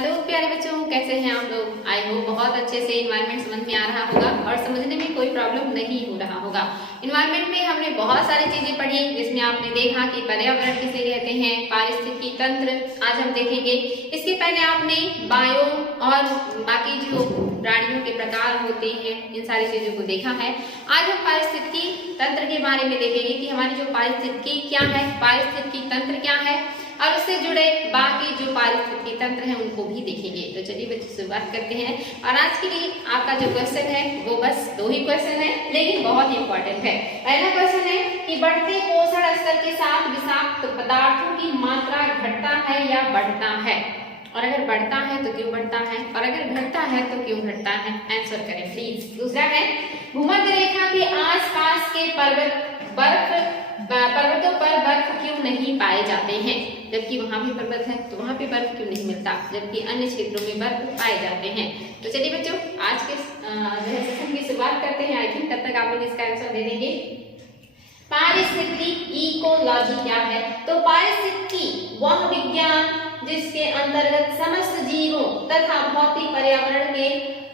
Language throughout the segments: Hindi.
हेलो प्यारे बच्चों, कैसे हैं आप लोग। आई होप बहुत अच्छे से इन्वायरमेंट समझ में आ रहा होगा और समझने में कोई प्रॉब्लम नहीं हो रहा होगा। इन्वायरमेंट में हमने बहुत सारी चीजें पढ़ी, जिसमें आपने देखा कि पर्यावरण किसे कहते हैं, पारिस्थितिकी तंत्र आज हम देखेंगे। इसके पहले आपने बायो और बाकी जो प्राणियों के प्रकार होते हैं इन सारी चीजों को देखा है। आज हम पारिस्थितिकी तंत्र के बारे में देखेंगे कि हमारी जो पारिस्थितिकी क्या है, पारिस्थितिकी तंत्र क्या है और उससे जुड़े बाकी जो पारिस्थितिकी तंत्र हैं उनको भी देखेंगे। तो चलिए बच्चे शुरुआत करते हैं। और आज के लिए आपका जो क्वेश्चन है वो बस 2 ही क्वेश्चन है, लेकिन बहुत इंपॉर्टेंट है। पहला क्वेश्चन है कि बढ़ते पोषण स्तर के साथ विषाक्त पदार्थों की मात्रा घटता है या बढ़ता है, और अगर बढ़ता है तो क्यों बढ़ता है, और अगर घटता है तो क्यों घटता है। आंसर करें प्लीज। दूसरा है भूमध्य रेखा के आसपास के पर्वतों पर बर्फ क्यों नहीं पाए जाते हैं, जबकि वहां भी पर्वत है तो वहां पे बर्फ क्यों नहीं मिलता, जबकि अन्य क्षेत्रों में बर्फ पाए जाते हैं। तो चलिए बच्चों आज के सेशन की शुरुआत करते हैं। आई थिंक तब तक आप लोग इसका आंसर दे देंगे। पारिस्थितिकी इकोलॉजी क्या है? तो पारिस्थितिकी वह विज्ञान जिसके अंतर्गत समस्त जीवों तथा भौतिक पर्यावरण के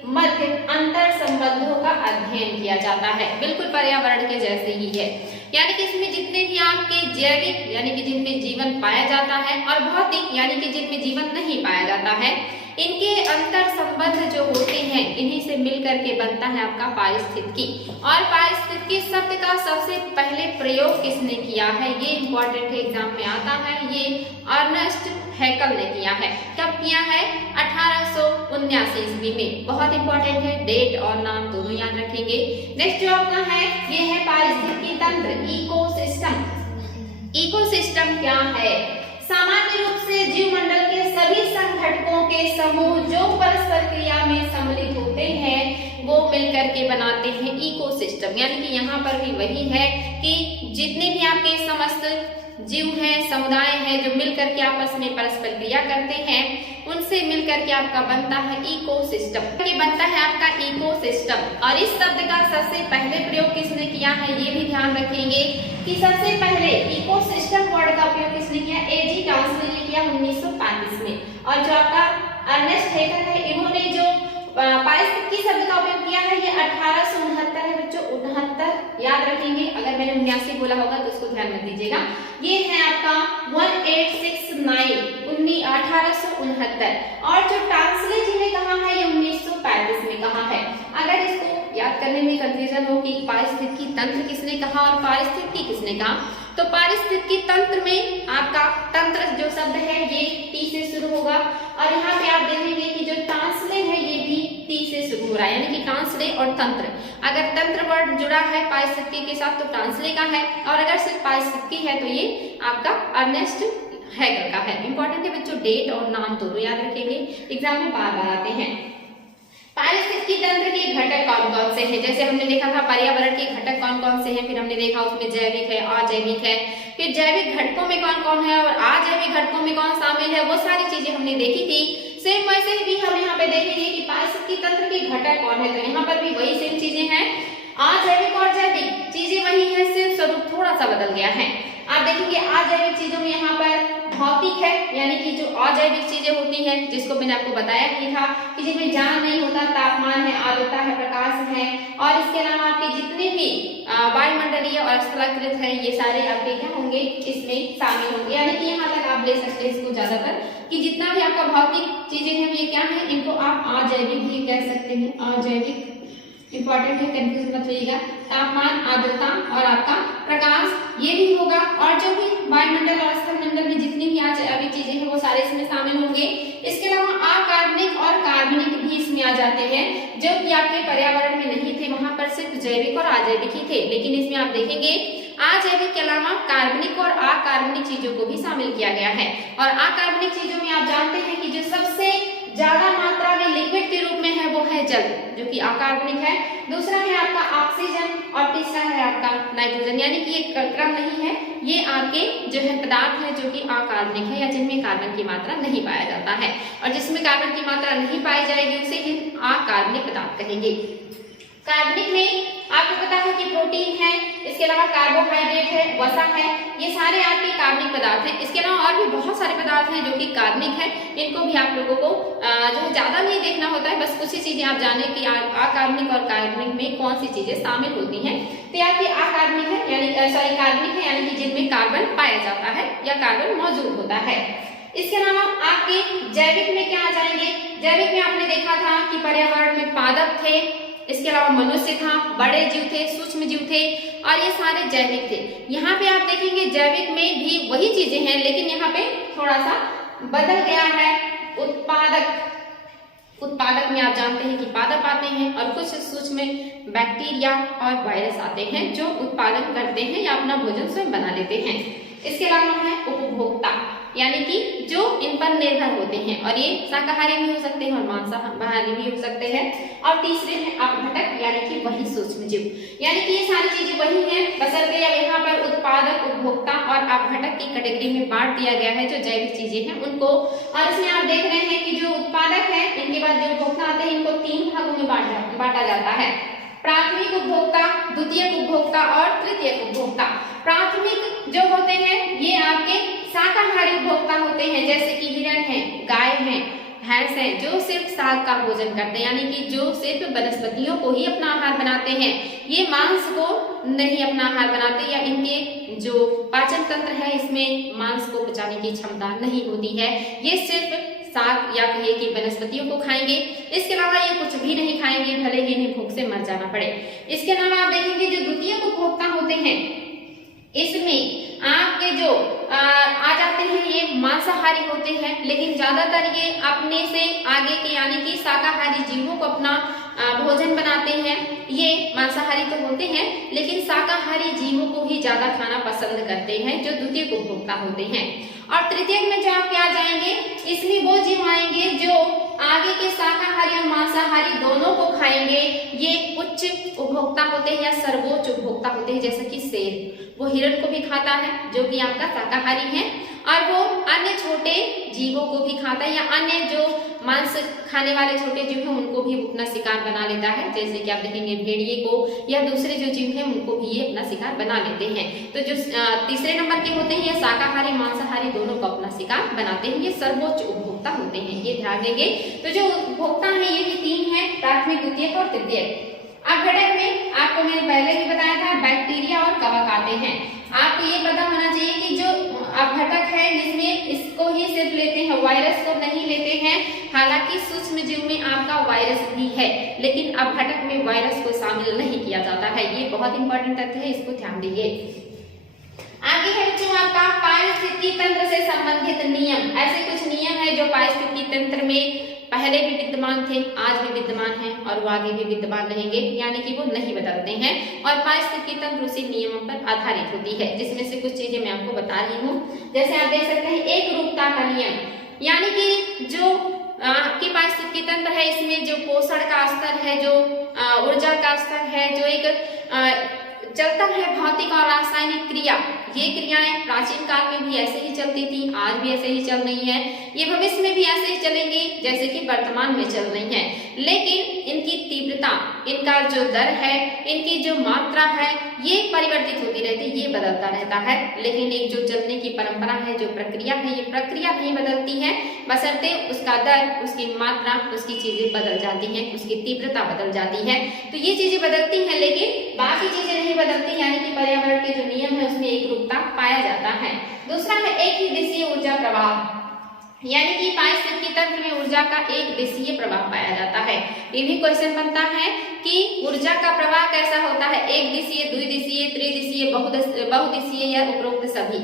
मध्य अंतर संबंधों का अध्ययन किया जाता है। बिल्कुल पर्यावरण के जैसे ही है, यानी कि इसमें जितने भी आपके जैविक यानी कि जिनमें जीवन पाया जाता है और भौतिक यानी कि जिनमें जीवन नहीं पाया जाता है, इनके अंतर संबंध जो होते हैं इन्हीं से मिलकर के बनता है आपका पारिस्थितिकी। और पारिस्थितिकी शब्द का सबसे पहले प्रयोग किसने किया है, ये इंपॉर्टेंट एग्जाम में आता है। ये अर्नेस्ट हैकल ने किया है। कब किया है? 1879 ईस्वी में। बहुत इंपॉर्टेंट है, डेट और नाम दोनों याद रखेंगे। नेक्स्ट जो आपका है ये है पारिस्थितिकी तंत्र, इकोसिस्टम। इकोसिस्टम क्या है? सामान्य रूप से जीवमंडल के सभी संघटकों के समूह जो परस्पर क्रिया में सम्मिलित होते हैं वो मिलकर के बनाते हैं इकोसिस्टम। यानी कि यहाँ पर भी वही है कि जितने भी आपके समस्त जीव हैं, समुदाय हैं जो मिलकर के आपस में परस्पर क्रिया करते हैं, उनसे मिलकर के आपका बनता है इकोसिस्टम। ये बनता है आपका इकोसिस्टम। और इस शब्द का सबसे पहले प्रयोग किसने किया है ये भी ध्यान रखेंगे कि सबसे पहले इकोसिस्टम वर्ड का उपयोग किसने किया? एजी टॉम्सन ने किया 1935 में। और जो आपका अर्नेस्ट हैकल है इन्होंने जो पारिस्थितिकी शब्द का उपयोग किया है ये 1869 है बच्चों। 69 याद रखेंगे, अगर मैंने 79 बोला होगा तो उसको ध्यान में दीजिएगा। ये है आपका 1869 1869। और जो टांसले जी ने कहा है ये 1935 में कहा है। अगर इसको याद करने में कंफ्यूजन हो कि पारिस्थितिकी तंत्र किसने कहा और पारिस्थितिकी किसने कहा, तो पारिस्थितिकी तंत्र में आपका तंत्र जो शब्द है ये टी से शुरू होगा। और यहाँ पे आप देखेंगे कि जो टांसले है ये भी टी से शुरू हो रहा है, यानी कि टांसले और तंत्र। अगर तंत्र वर्ड जुड़ा है पारिस्थितिकी के साथ तो टांसले का है, और अगर सिर्फ पारिस्थितिकी है तो ये आपका अर्नेस्ट हैकल का है। इंपॉर्टेंट है बच्चों, डेट और नाम दोनों याद रखेंगे, एग्जाम में बार बार आते हैं। पारिस्थितिकी तंत्र के घटक कौन कौन से हैं? जैसे हमने देखा था पर्यावरण के घटक कौन कौन से हैं, फिर हमने देखा उसमें जैविक है, अजैविक है, फिर जैविक घटकों में कौन कौन है और अजैविक घटकों में कौन शामिल है, वो सारी चीजें हमने देखी थी। सेम वैसे भी हम यहाँ पे देखेंगे कि पारिस्थितिकी तंत्र के घटक कौन है, तो यहाँ पर भी वही सेम चीजें हैं। अजैविक और जैविक चीजें वही है, सिर्फ स्वरूप थोड़ा सा बदल गया है। आप देखेंगे अजैविक चीजों में यहाँ पर भौतिक है, यानी कि जो अजैविक चीजें होती हैं जिसको मैंने आपको बताया ही था कि जिनमें जान नहीं होता, तापमान है, आर्द्रता है, प्रकाश है, और इसके अलावा आपके जितने भी वायुमंडलीय और स्थलाकृत है ये सारे आपके क्या होंगे इसमें शामिल होंगे। यानी कि यहाँ तक आप ले सकते हैं इसको ज्यादातर कि जितना भी आपका भौतिक चीजें हैं ये क्या है, इनको आप अजैविक भी कह सकते हैं। अजैविक इंपॉर्टेंट है, कंफ्यूज मत होइएगा। तापमान, आर्द्रता और आपका प्रकाश ये भी होगा, और जो भी वायुमंडल और स्थलमंडल में जितनी भी अजैविक चीजें हैं वो सारे इसमें शामिल होंगे। इसके अलावा अकार्बनिक और कार्बनिक भी इसमें आ जाते हैं, जो कि आपके पर्यावरण में नहीं थे, वहां पर सिर्फ जैविक और अजैविक ही थे। लेकिन इसमें आप देखेंगे अजैविक के अलावा कार्बनिक और अकार्बनिक चीजों को भी शामिल किया गया है। और अकार्बनिक चीजों में आप जानते हैं कि जो सबसे ज्यादा मात्रा में लिक्विड के रूप में है वो है जल, जो कि अकार्बनिक है। दूसरा है आपका ऑक्सीजन और तीसरा है आपका नाइट्रोजन। यानी कि ये क्रम नहीं है, ये आपके जो है पदार्थ है जो कि अकार्बनिक है या जिनमें कार्बन की मात्रा नहीं पाया जाता है, और जिसमें कार्बन की मात्रा नहीं पाई जाएगी उसे हम अकार्बनिक पदार्थ कहेंगे। कार्बनिक में आपको पता है कि प्रोटीन है, इसके अलावा कार्बोहाइड्रेट है, वसा है, ये सारे आपके कार्बनिक पदार्थ हैं। इसके अलावा और भी बहुत सारे पदार्थ हैं जो कि कार्बनिक है, इनको भी आप लोगों को जो ज्यादा नहीं देखना होता है, बस कुछ ही चीजें आप जाने कि अकार्बनिक और कार्बनिक में कौन सी चीजें शामिल होती हैं। तो यहाँ की अकार्बनिक है यानी कार्बनिक है यानी कि जिनमें कार्बन पाया जाता है या कार्बन मौजूद होता है। इसके अलावा आपके जैविक में क्या आ जाएंगे? जैविक में आपने देखा था कि पर्यावरण में पादप थे, इसके अलावा मनुष्य था, बड़े जीव थे, सूक्ष्म जीव थे और ये सारे जैविक थे। यहाँ पे आप देखेंगे जैविक में भी वही चीजें हैं, लेकिन यहाँ पे थोड़ा सा बदल गया है। उत्पादक में आप जानते हैं कि पादप आते हैं और कुछ सूक्ष्म बैक्टीरिया और वायरस आते हैं जो उत्पादन करते हैं या अपना भोजन स्वयं बना लेते हैं। इसके अलावा है उपभोक्ता यानी कि जो इन पर निर्भर होते हैं और ये शाकाहारी भी हो सकते हैं और मांसाहारी भी हो सकते हैं। और तीसरे हैं अपघटक यानी कि वही सूक्ष्म जीव, यानी कि ये सारी चीजें वही हैं, बशर्ते यहाँ पर उत्पादक, उपभोक्ता और अपघटक की कैटेगरी में बांट दिया गया है जो जैविक चीजें हैं उनको। और इसमें आप देख रहे हैं कि जो उत्पादक है इनके बाद जो उपभोक्ता आते हैं इनको 3 भागों में बांटा जाता है, प्राथमिक उपभोक्ता, द्वितीयक उपभोक्ता और तृतीयक उपभोक्ता। प्राथमिक जो होते हैं ये आपके शाकाहारी उपभोक्ता होते हैं, जैसे कि हिरण है, गाय है, भैंस है, जो सिर्फ शाक का भोजन करते हैं यानी कि जो सिर्फ वनस्पतियों को ही अपना आहार बनाते हैं। ये मांस को नहीं अपना आहार बनाते या इनके जो पाचन तंत्र है इसमें मांस को पचाने की क्षमता नहीं होती है। ये सिर्फ शाक या कहिए कि वनस्पतियों को खाएंगे, इसके अलावा ये कुछ भी नहीं खाएंगे, भले ही इन्हें भूख से मर जाना पड़े। इसके अलावा आप देखेंगे जो द्वितीयक उपभोक्ता होते हैं इसमें आपके जो आ जाते हैं ये मांसाहारी होते हैं, लेकिन ज्यादातर ये अपने से आगे के यानी कि शाकाहारी जीवों को अपना भोजन बनाते हैं। ये मांसाहारी तो होते हैं लेकिन शाकाहारी जीवों को ही ज्यादा खाना पसंद करते हैं जो द्वितीयक उपभोक्ता होते हैं। और तृतीयक में जो आप क्या जाएंगे इसमें वो जीव आएंगे जो आगे के शाकाहारी और मांसाहारी दोनों को खाएंगे। ये उच्च उपभोक्ता होते हैं या सर्वोच्च उपभोक्ता होते हैं, जैसे कि शेर, वो हिरण को भी खाता है जो कि आपका शाकाहारी है और वो अन्य छोटे जीवों को भी खाता है या अन्य जो मांस खाने वाले छोटे जीव हैं उनको भी अपना शिकार बना लेता है, जैसे कि आप देखेंगे भेड़िए को या दूसरे जो जीव हैं उनको भी ये अपना शिकार बना लेते हैं। तो जो तीसरे नंबर के होते हैं ये शाकाहारी मांसाहारी दोनों को अपना शिकार बनाते हैं, ये सर्वोच्च उपभोक्ता होते हैं, ये ध्यान देंगे। तो जो उपभोक्ता है ये भी 3 है, प्राथमिक, द्वितीयक और तृतीयक। अपघटक में आपको मैंने पहले भी बताया था बैक्टीरिया और कवक आते हैं। आपको ये पता होना चाहिए कि जो अपघटक है जिसमें इसको ही सिर्फ लेते हैं, वायरस को नहीं लेते हैं। हालांकि सूक्ष्म जीव में आपका वायरस भी है लेकिन अपघटक में वायरस को शामिल नहीं किया जाता है, ये बहुत इंपॉर्टेंट तथ्य है, इसको ध्यान दीजिए। आगे है बच्चों आपका पारिस्थितिकी तंत्र से संबंधित नियम। ऐसे कुछ नियम है जो पारिस्थितिकी तंत्र में पहले भी विद्यमान थे, आज भी विद्यमान हैं और वो आगे भी विद्यमान रहेंगे, यानी कि वो नहीं बदलते हैं और पारिस्थितिकी तंत्र उसी नियमों पर आधारित होती है, जिसमें से कुछ चीजें मैं आपको बता रही हूँ। जैसे आप देख सकते हैं एक रूपता का नियम, यानी कि जो आपकी पारिस्थितिकी तंत्र है इसमें जो पोषण का स्तर है, जो ऊर्जा का स्तर है, जो एक चलता है भौतिक और रासायनिक क्रिया, ये क्रियाएं प्राचीन काल में भी ऐसे ही चलती थी, आज भी ऐसे ही चल रही है, ये भविष्य में भी ऐसे ही चलेंगी जैसे कि वर्तमान में चल रही है। लेकिन इनकी तीव्रता, इनका जो दर है, इनकी जो मात्रा है ये परिवर्तित होती रहती है, ये बदलता रहता है। लेकिन एक जो चलने की परंपरा है, जो प्रक्रिया है, ये प्रक्रिया नहीं बदलती है, बशर्ते उसका दर, उसकी मात्रा, उसकी चीजें बदल जाती हैं, उसकी तीव्रता बदल जाती है। तो ये चीजें बदलती हैं लेकिन बाकी चीजें नहीं बदलती, यानी कि पर्यावरण के जो नियम है उसमें एक रूपता पाया जाता है। दूसरा है एक ही दिशीय ऊर्जा प्रवाह, यानी कि पारिस्थितिकी तंत्र में ऊर्जा का एक दिशीय प्रवाह पाया जाता है। ये भी क्वेश्चन बनता है कि ऊर्जा का प्रवाह कैसा होता है, एक दिशीय, द्विदिशीय, त्रिदिशीय, बहुदिशीय या उपरोक्त सभी।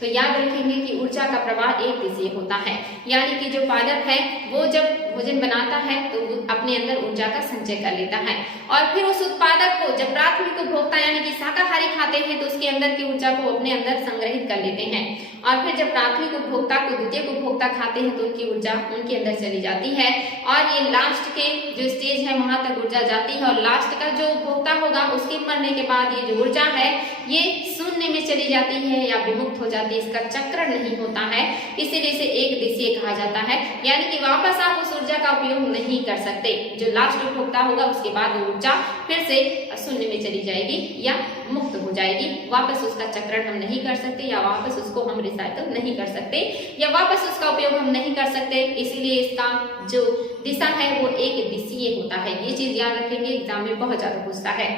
तो याद रखेंगे कि ऊर्जा का प्रवाह एक दिशीय होता है, यानी कि जो पादप है वो जब भोजन बनाता है तो अपने अंदर ऊर्जा का संचय कर लेता है और फिर उस उत्पादक को जब प्राथमिक उपभोक्ता यानी कि शाकाहारी खाते हैं तो उसके अंदर की ऊर्जा को अपने अंदर संग्रहित कर लेते हैं और फिर जब प्राथमिक उपभोक्ता को द्वितीयक उपभोक्ता खाते हैं तो उनकी ऊर्जा उनके अंदर चली जाती है और ये लास्ट के जो स्टेज है वहां तक ऊर्जा जाती है और लास्ट का जो उपभोक्ता होगा उसके मरने के बाद ये जो ऊर्जा है ये शून्य में चली जाती है या विमुक्त हो जाती है, इसका चक्र नहीं होता है, इसीलिए इसे एक दिशीय कहा जाता है। यानी कि वापस आप उस ऊर्जा का उपयोग नहीं कर सकते, जो लास्ट उपभोक्ता होगा उसके बाद ऊर्जा फिर से शून्य में चली जाएगी या मुक्त हो जाएगी, वापस उसका चक्रण हम नहीं कर सकते या वापस उसको हम रिसाइकल नहीं कर सकते या वापस उसका उपयोग हम नहीं कर सकते, इसीलिए इसका जो दिशा है वो एक दिशीय होता है। ये चीज याद रखेंगे, एग्जाम में बहुत ज्यादा पूछता है।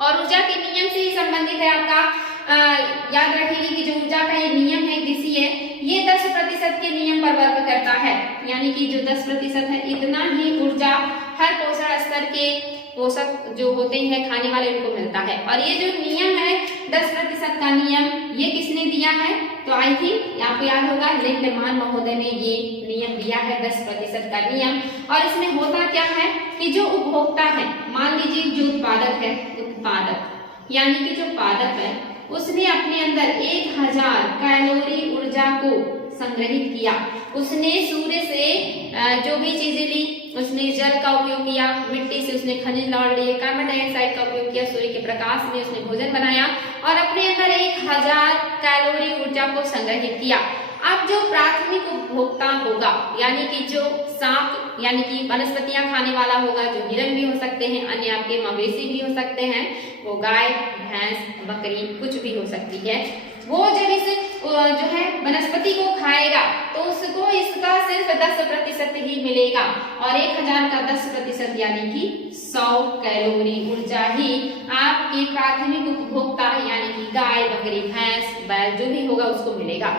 और ऊर्जा के नियम से ही संबंधित है आपका, याद रखेंगे कि जो ऊर्जा का ये नियम है दिशीय, ये 10% के नियम पर वर्क करता है, यानी कि जो 10% है इतना ही ऊर्जा हर पोषण स्तर के पोषक जो होते हैं खाने वाले उनको मिलता है। और ये जो नियम है 10% का नियम, ये किसने दिया है? तो आई थिंक आपको याद होगा लिंडमान महोदय ने ये नियम दिया है 10% का नियम। और इसमें होता क्या है कि जो उपभोक्ता है, मान लीजिए जो उत्पादक है, उत्पादक यानी कि जो पादप है, उसने अपने अंदर 1000 कैलोरी ऊर्जा को संग्रहित किया, उसने सूर्य से जो भी चीजें ली, उसने जल का उपयोग किया, मिट्टी से उसने खनिज लौट लिए, कार्बन डाइऑक्साइड का उपयोग किया, सूर्य के प्रकाश में उसने भोजन बनाया और अपने अंदर 1000 कैलोरी ऊर्जा को संग्रहित किया। अब जो प्राथमिक उपभोक्ता होगा, यानी कि जो सांप यानी कि वनस्पतियां खाने वाला होगा, जो हिरण भी हो सकते हैं, अन्य आपके मवेशी भी हो सकते हैं, वो गाय, भैंस, बकरी कुछ भी हो सकती है, वो जब इस जो है वनस्पति को खाएगा तो उसको इसका सिर्फ 10% ही मिलेगा और 1000 का 10% यानी कि 100 कैलोरी ऊर्जा ही आपके प्राथमिक उपभोक्ता यानी कि गाय, बकरी, भैंस, बैल जो भी होगा उसको मिलेगा।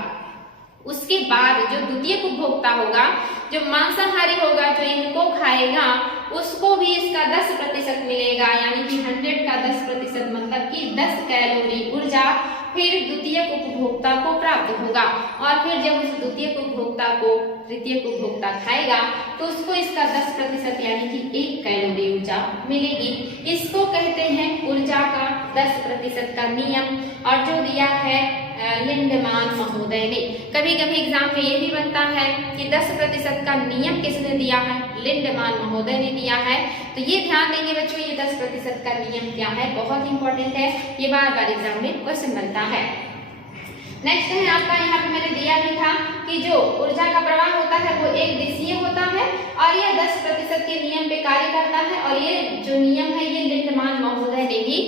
उसके बाद जो द्वितीय उपभोक्ता होगा, जो मांसाहारी होगा, जो इनको खाएगा, उसको भी इसका 10% मिलेगा, यानी कि 100 का 10% मतलब कि 10 कैलोरी ऊर्जा फिर द्वितीय उपभोक्ता को प्राप्त होगा। और फिर जब उस द्वितीय उपभोक्ता को तृतीय उपभोक्ता खाएगा तो उसको इसका 10% यानी कि 1 कैलोरी ऊर्जा मिलेगी। इसको कहते हैं ऊर्जा का 10% का नियम, और जो दिया है लिंडमान महोदय ने। कभी कभी एग्जाम में ये भी बनता है कि 10% का नियम किसने दिया है? लिंडमान महोदय ने दिया है। तो ये ध्यान देंगे बच्चों, ये 10% का नियम क्या है, बहुत इंपॉर्टेंट है, ये बार बार एग्जाम में क्वेश्चन बनता है। नेक्स्ट है आपका, यहाँ पे मैंने दिया भी था कि जो ऊर्जा का प्रवाह होता है वो एक दिशीय होता है और यह 10% के नियम पे कार्य करता है, और ये जो नियम है ये लिंडमान महोदय ने ही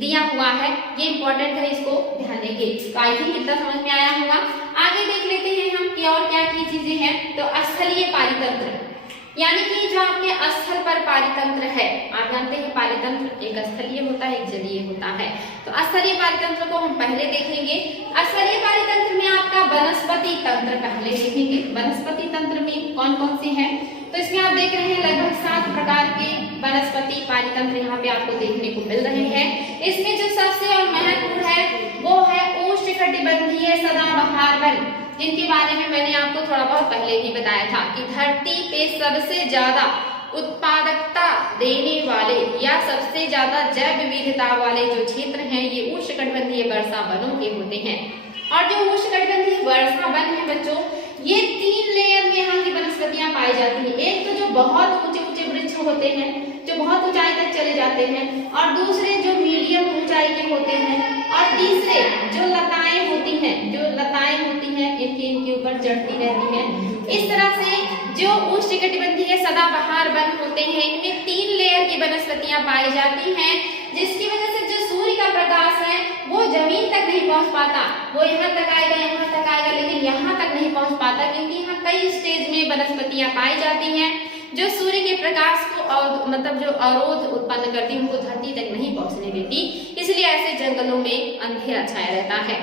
दिया हुआ है, ये इंपॉर्टेंट है, इसको ध्यान देंगे। तो आई थिंक कितना समझ में आया होगा। आगे देख लेते हैं हम कि और क्या की चीजें हैं। तो स्थलीय पारितंत्र, यानी कि जो आपके स्थल पर पारितंत्र है, आप जानते हैं पारितंत्र एक स्थलीय होता है, एक जलीय होता है। तो स्थलीय पारितंत्र को हम पहले देखेंगे। स्थलीय पारितंत्र में आपका वनस्पति तंत्र पहले देखेंगे। वनस्पति तंत्र में कौन कौन से हैं? तो इसमें आप देख रहे हैं लगभग 7 प्रकार के वनस्पति पारितंत्र यहाँ पे आपको देखने को मिल रहे हैं। इसमें जो सबसे और महत्वपूर्ण है वो है उष्णकटिबंधीय सदाबहार वन, जिनके बारे में मैंने आपको थोड़ा बहुत पहले ही बताया था कि धरती पे सबसे ज्यादा उत्पादकता देने वाले या सबसे ज्यादा जैव विविधता वाले जो क्षेत्र हैं ये उष्णकटिबंधीय वर्षा वनों के होते हैं। और जो उष्णकटिबंधीय वर्षा वन है बच्चों, ये 3 लेयर में यहाँ की वनस्पतियां पाई जाती है। एक तो जो बहुत ऊंचे ऊंचे वृक्ष होते हैं जो बहुत ऊंचाई तक चले जाते हैं, और दूसरे जो मीडियम ऊंचाई के होते हैं, और तीसरे जो लताएं होती हैं इनके ऊपर चढ़ती रहती हैं। इस तरह से जो उष्णकटिबंधीय सदाबहार वन होते हैं इनमें 3 लेयर की वनस्पतियां पाई जाती हैं, जिसकी वजह से जो सूर्य का प्रकाश है वो जमीन तक नहीं पहुंच पाता। वो यहाँ तक आएगा लेकिन यहाँ तक नहीं पहुंच पाता, क्योंकि यहाँ कई स्टेज में वनस्पतियां पाई जाती हैं जो सूर्य के प्रकाश को और मतलब जो अवरोध उत्पन्न करती है, उनको धरती तक नहीं पहुंचने देती। इसलिए ऐसे जंगलों में अंधेरा छाया रहता है।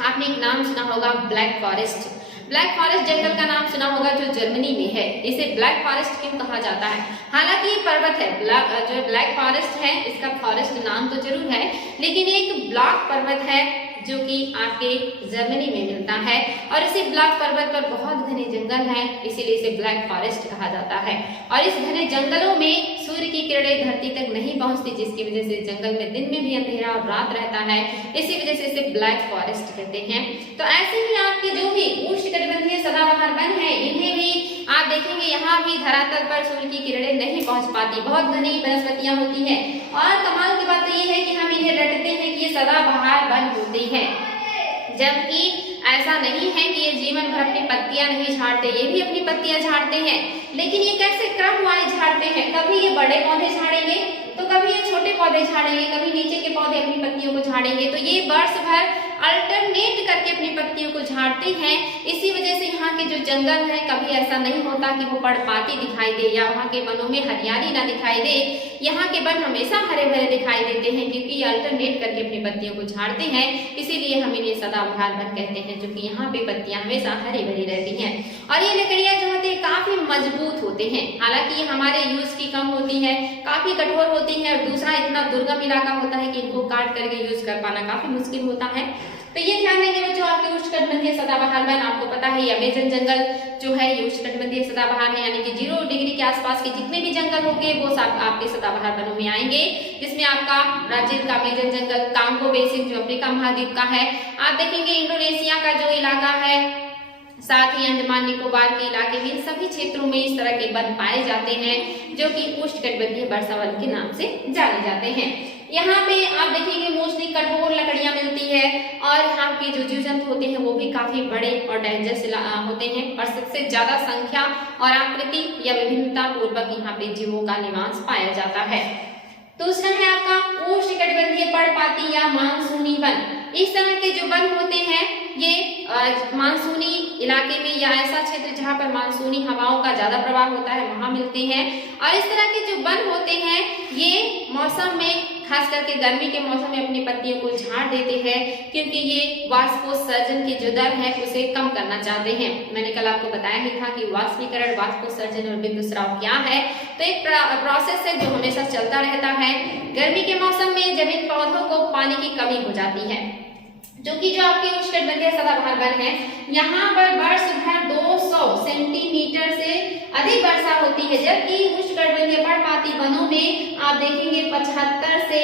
आपने एक नाम सुना होगा ब्लैक फॉरेस्ट। ब्लैक फॉरेस्ट जंगल का नाम सुना होगा जो जर्मनी में है। इसे ब्लैक फॉरेस्ट क्यों कहा जाता है? हालांकि ये पर्वत है, जो ब्लैक फॉरेस्ट है इसका फॉरेस्ट नाम तो जरूर है, लेकिन एक ब्लैक पर्वत है जो कि आपके जर्मनी में मिलता है, और इसी ब्लैक पर्वत पर बहुत घने जंगल हैं, इसीलिए इसे ब्लैक फॉरेस्ट कहा जाता है। और इस घने जंगलों में सूर्य की किरणें धरती तक नहीं पहुंचती, जिसकी वजह से जंगल में दिन में भी अंधेरा और रात रहता है, इसी वजह से इसे ब्लैक फॉरेस्ट कहते हैं। तो ऐसे ही आपके जो भी उष्णकटिबंधीय सदाबहार वन है इन्हें भी आप देखेंगे यहाँ भी धरातल पर सूर्य की किरणें नहीं पहुंच पाती, बहुत घनी वनस्पतियां होती हैं। और कमाल की बात तो ये है कि हम इन्हें रटते हैं कि ये सदाबहार वन होते हैं, जबकि ऐसा नहीं है कि ये जीवन भर अपनी पत्तियां नहीं झाड़ते, ये भी अपनी पत्तियां झाड़ते हैं। लेकिन ये कैसे क्रम वाइज झाड़ते हैं, कभी ये बड़े पौधे झाड़ेंगे तो कभी ये छोटे पौधे झाड़ेंगे, कभी नीचे के पौधे अपनी पत्तियों को झाड़ेंगे। तो ये वर्ष भर अल्टरनेट करके अपनी पत्तियों को झाड़ते हैं। इसी वजह से यहाँ के जो जंगल है कभी ऐसा नहीं होता कि वो पर्णपाती दिखाई दे या वहाँ के वनों में हरियाली ना दिखाई दे। यहाँ के वन हमेशा हरे भरे दिखाई देते हैं क्योंकि ये अल्टरनेट करके अपनी पत्तियों को झाड़ते हैं। इसीलिए हम इन्हें सदाबहार वन कहते हैं, जो कि यहाँ पे पत्तियां हमेशा हरी भरी रहती हैं। और ये लकड़ियां जो होती है काफी मजबूत होते हैं, हालांकि हमारे यूज की कम होती है, काफी कठोर होती है, और दूसरा इतना दुर्गम इलाका होता है कि इनको काट करके यूज कर पाना काफी मुश्किल होता है। तो ये ध्यान देंगे बच्चों, आपके उष्णकटिबंधीय सदाबहार वन आपको पता है अमेज़न जंगल जो है ये उष्णकटिबंधीय सदाबहार है, यानी कि 0 डिग्री के आसपास के जितने भी जंगल होंगे वो सब आपके सदाबहार वनों में आएंगे, जिसमें आपका ब्राजील का अमेज़न जंगल, कांगो बेसिन जो अफ्रीका महाद्वीप का है, आप देखेंगे इंडोनेशिया का जो इलाका है, साथ ही अंडमान निकोबार के इलाके में, सभी क्षेत्रों में इस तरह के वन पाए जाते हैं जो कि उष्णकटिबंधीय वर्षा वन के नाम से जाने जाते हैं। यहाँ पे आप देखेंगे मोस्टली कठोर लकड़ियां मिलती है, और यहाँ के जो जीव जंतु होते हैं वो भी काफी बड़े और डेंजरस होते हैं, और सबसे ज्यादा संख्या और आकृति या विभिन्नता पूर्वक यहाँ पे जीवों का निवास पाया जाता है। दूसरा है आपका उष्णकटिबंधीय पर्णपाती या मानसूनी वन। इस तरह के जो वन होते हैं ये मानसूनी इलाके में या ऐसा क्षेत्र जहाँ पर मानसूनी हवाओं का ज्यादा प्रभाव होता है वहां मिलते हैं। और इस तरह के जो वन होते हैं ये मौसम में, खास करके गर्मी के मौसम में, अपनी पत्तियों को झाड़ देते हैं क्योंकि ये वाष्पोत्सर्जन की जो दर है उसे कम करना चाहते हैं। मैंने कल आपको बताया ही था कि वाष्पीकरण, वाष्पोत्सर्जन और बिंदु स्राव क्या है। तो एक प्रोसेस है जो हमेशा चलता रहता है। गर्मी के मौसम में जब इन पौधों को पानी की कमी हो जाती है, जो कि जो आपके उष्णकटिबंधीय सदाबहार वन है, यहाँ पर वर्ष भर 200 सेंटीमीटर से अधिक वर्षा होती है, जबकि उष्णकटिबंधीय पर्णपाती वनों में आप देखेंगे 75 से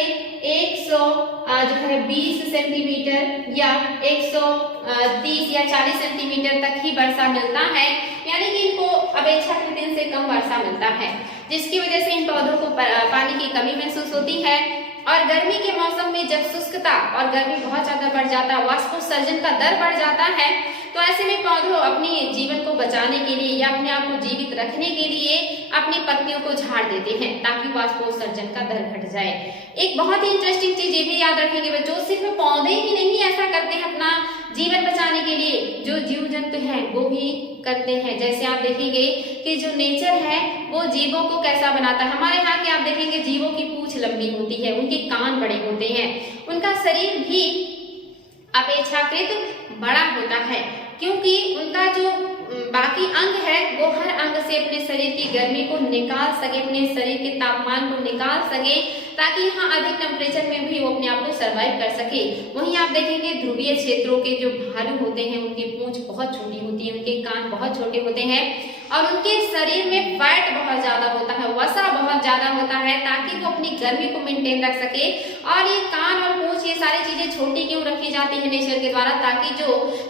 120 सेंटीमीटर या 130 या 40 सेंटीमीटर तक ही वर्षा मिलता है, यानी कि इनको अपेक्षाकृत इनसे कम वर्षा मिलता है, जिसकी वजह से इन पौधों को पानी की कमी महसूस होती है। और गर्मी के मौसम में जब शुष्कता और गर्मी बहुत ज्यादा बढ़ जाता है, वाष्पोत्सर्जन का दर बढ़ जाता है, तो ऐसे में पौधों अपने जीवन को बचाने के लिए या अपने आप को जीवित रखने के लिए अपनी पत्तियों को झाड़ देते हैं ताकि वाष्पोत्सर्जन का दर घट जाए। एक बहुत ही इंटरेस्टिंग चीज ये भी याद रखेंगे बच्चों, सिर्फ पौधे ही नहीं ऐसा करते हैं अपना जीवन बचाने के लिए, जो जीव जंतु हैं वो भी करते हैं। जैसे आप देखेंगे कि जो नेचर है वो जीवों को कैसा बनाता है। हमारे यहाँ के आप देखेंगे जीवों की पूंछ लंबी होती है, उनके कान बड़े होते हैं, उनका शरीर भी अपेक्षाकृत बड़ा होता है क्योंकि उनका जो बाकी अंग है वो हर अंग से अपने शरीर की गर्मी को निकाल सके, अपने शरीर के तापमान को निकाल सके, ताकि यहाँ अधिक टेम्परेचर में भी वो अपने आप को सर्वाइव कर सके। वहीं आप देखेंगे ध्रुवीय क्षेत्रों के जो भालू होते हैं उनकी पूंछ बहुत छोटी होती है, उनके कान बहुत छोटे होते हैं, और उनके शरीर में फैट बहुत ज्यादा होता है, वसा बहुत ज्यादा होता है, ताकि वो अपनी गर्मी को मेंटेन रख सके। और ये कान और पूंछ ये सारी चीजें छोटी क्यों रखी जाती है नेचर के द्वारा, ताकि जो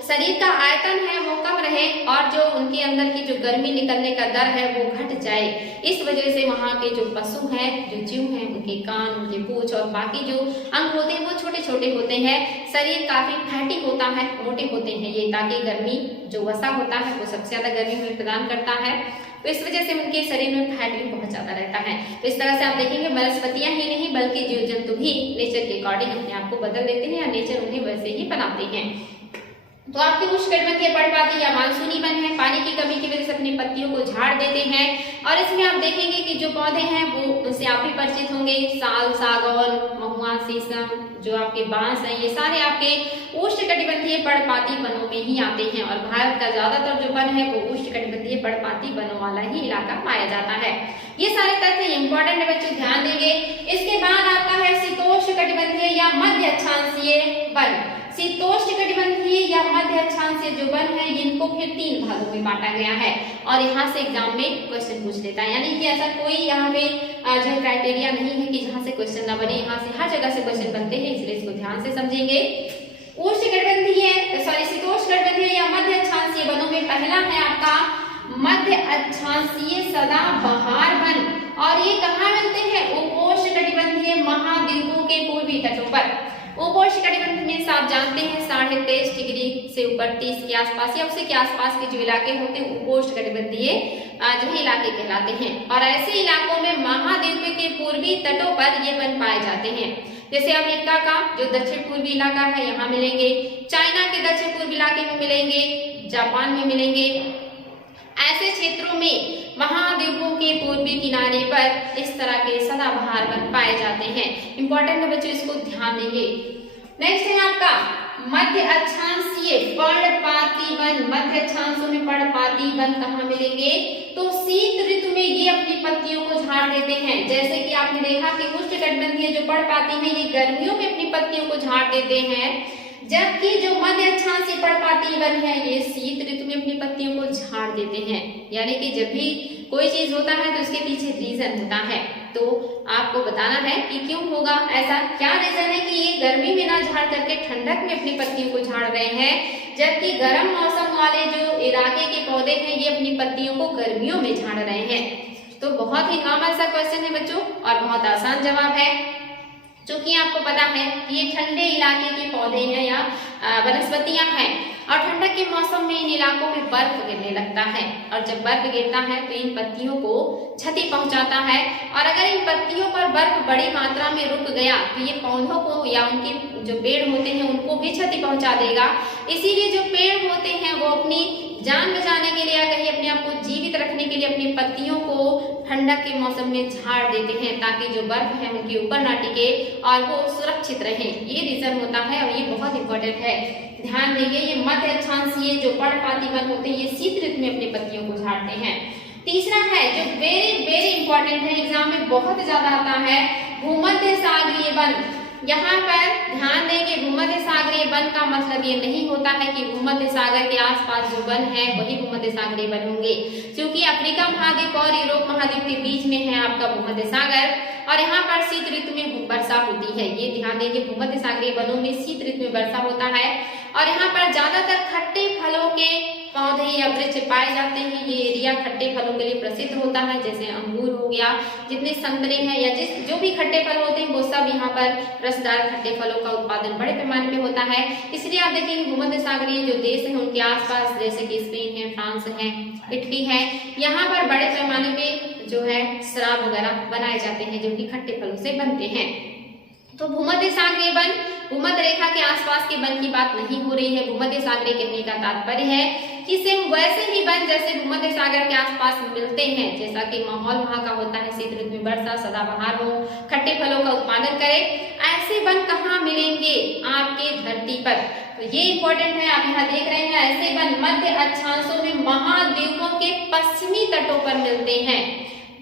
शरीर का आयतन है वो कम रहे और जो उनके अंदर की जो गर्मी निकलने का दर है वो घट जाए। इस वजह से वहाँ के जो पशु हैं, जो जीव हैं, उनके कान, उनके पूंछ और बाकी जो अंग होते हैं वो छोटे छोटे होते हैं, शरीर काफी फैटी होता है, मोटे होते हैं ये, ताकि गर्मी जो वसा होता है वो सबसे ज्यादा गर्मी में प्रदान करता है। तो इस वजह से उनके शरीर में फैट भी बहुत ज्यादा रहता है। तो इस तरह से आप देखेंगे वनस्पतियां ही नहीं बल्कि जीव जंतु भी नेचर के अकॉर्डिंग अपने आप को बदल देते हैं या नेचर उन्हें वैसे ही बनाते हैं। तो आपके उष्णकटिबंधीय पर्णपाती या मानसूनी वन है, पानी की कमी की वजह से अपनी पत्तियों को झाड़ देते हैं। और इसमें आप देखेंगे कि जो पौधे हैं वो उनसे आप भी परिचित होंगे, साल, सागौन, महुआ, शीशम, जो आपके बांस हैं, ये सारे आपके उष्णकटिबंधीय पर्णपाती वनों में ही आते हैं। और भारत का ज्यादातर जो वन है वो उष्णकटिबंधीय पर्णपाती वनों वाला ही इलाका पाया जाता है। ये सारे तथ्य इंपॉर्टेंट है बच्चों, ध्यान देंगे। इसके बाद आपका है शीतोष्णकटिबंधीय या मध्य अक्षांशीय वन। शीतोष्णकटिबंधीय या मध्य अक्षांशीय जो वन है इनको फिर 3 भागों में बांटा गया है, और यहाँ से एग्जाम में क्वेश्चन पूछ लेता है, यानी कि ऐसा कोई यहाँ पे जो क्राइटेरिया नहीं है कि जहाँ से क्वेश्चन ना बने, यहाँ से हर जगह से क्वेश्चन बनते हैं, इसलिए इसको ध्यान से समझेंगे। शीतोष्णकटिबंधीय या मध्य अक्षांशीय वनों में पहला है आपका मध्य अच्छांशीय सदाबहार वन, और ये कहाँ मिलते हैं? उपोष्णकटिबंधीय महाद्वीपों के पूर्वी तटों पर। उपोष्णकटिबंध में आप जानते हैं 23.5 डिग्री से ऊपर 30 के आसपास या उससे के आसपास के जो इलाके होते हैं उपोष्णकटिबंधीय जो इलाके कहलाते हैं। और ऐसे इलाकों में महाद्वीप के पूर्वी तटों पर ये वन पाए जाते हैं। जैसे अमेरिका का जो दक्षिण पूर्वी इलाका है यहाँ मिलेंगे, चाइना के दक्षिण पूर्वी इलाके में मिलेंगे, जापान में मिलेंगे। ऐसे क्षेत्रों में महाद्वीपों के पूर्वी किनारे पर इस तरह के सदाबहार वन पाए जाते हैं। इंपॉर्टेंट है बच्चों, इसको ध्यान देंगे। नेक्स्ट है आपका मध्य अक्षांशीय पर्णपाती वन। मध्य अक्षांशों में पर्णपाती वन कहाँ मिलेंगे? तो शीत ऋतु में ये अपनी पत्तियों को झाड़ देते हैं। जैसे कि आपने देखा कि उष्णकटिबंधीय जो पर्णपाती हैं ये गर्मियों में अपनी पत्तियों को झाड़ देते हैं, जबकि जो मध्य अक्षांशीय पर्णपाती वन है ये शीत ऋतु में अपनी पत्तियों को झाड़ देते हैं। यानी कि जब भी कोई चीज होता है तो उसके पीछे रीजन होता है, तो आपको बताना है कि क्यों होगा ऐसा, क्या रीजन है कि ये गर्मी में ना झाड़ करके ठंडक में अपनी पत्तियों को झाड़ रहे हैं, जबकि गर्म मौसम वाले जो इलाके के पौधे हैं ये अपनी पत्तियों को गर्मियों में झाड़ रहे हैं। तो बहुत ही नॉर्मल सा क्वेश्चन है बच्चों और बहुत आसान जवाब है। चूंकि आपको पता है कि ये ठंडे इलाके के पौधे हैं या वनस्पतियां हैं और ठंडक के मौसम में इन इलाकों में बर्फ गिरने लगता है, और जब बर्फ गिरता है तो इन पत्तियों को क्षति पहुंचाता है, और अगर इन पत्तियों पर बर्फ बड़ी मात्रा में रुक गया तो ये पौधों को या उनके जो पेड़ होते हैं उनको भी क्षति पहुंचा देगा। इसीलिए जो पेड़ होते हैं वो अपनी जान बचाने के लिए या कहीं अपने आप को जीवित रखने के लिए अपनी पत्तियों को ठंडक के मौसम में झाड़ देते हैं, ताकि जो बर्फ है उनके ऊपर ना टिके और वो सुरक्षित रहे। ये रीजन होता है और ये बहुत इंपॉर्टेंट है, ध्यान देंगे। ये मध्य अक्षांशीय जो पर्णपाती वन होते हैं ये शीत ऋतु में अपनी पत्तियों को झाड़ते हैं। तीसरा है जो वेरी वेरी इंपॉर्टेंट है, एग्जाम में बहुत ज्यादा आता है, भूमध्य सागरीय वन। यहाँ पर ध्यान देंगे, भूमध्य सागरीय वन का मतलब ये नहीं होता है कि भूमध्य सागर के आसपास जो वन है वही भूमध्य सागरीय वन होंगे, क्योंकि अफ्रीका महाद्वीप और यूरोप महाद्वीप के बीच में है आपका भूमध्य सागर, और यहाँ पर शीत ऋतु में वर्षा होती है। ये ध्यान देंगे, भूमध्य सागरीय वनों में शीत ऋतु में वर्षा होता है, और यहाँ पर ज्यादातर खट्टे फलों के पौधे या वृक्ष पाए जाते हैं। ये एरिया खट्टे फलों के लिए प्रसिद्ध होता है, जैसे अंगूर हो गया, जितने संतरे हैं या जो भी खट्टे फल होते हैं वो सब यहाँ पर रसदार खट्टे फलों का उत्पादन बड़े पैमाने पे होता है। इसलिए आप देखेंगे भूमध्य सागरीय जो देश हैं उनके आसपास, जैसे कि स्पेन है, फ्रांस है, इटली है, यहाँ पर बड़े पैमाने पे जो है शराब वगैरह बनाए जाते हैं जो कि खट्टे फलों से बनते हैं। तो भूमध्य सागरीय वन, भूमध्य रेखा के आसपास के वन की बात नहीं हो रही है। भूमध्य सागरीय कहने का तात्पर्य है कि सेम वैसे ही वन जैसे भूमध्य सागर के आसपास मिलते हैं, जैसा कि माहौल वहां का होता है, शीत ऋतु में वर्षा, सदाबहार हो, खट्टे फलों का उत्पादन करे, ऐसे वन कहाँ मिलेंगे? आपके धरती पर। तो ये इंपॉर्टेंट है, आप यहाँ देख रहे हैं, ऐसे वन मध्य अक्षांशों में महाद्वीपों के पश्चिमी तटों पर मिलते हैं।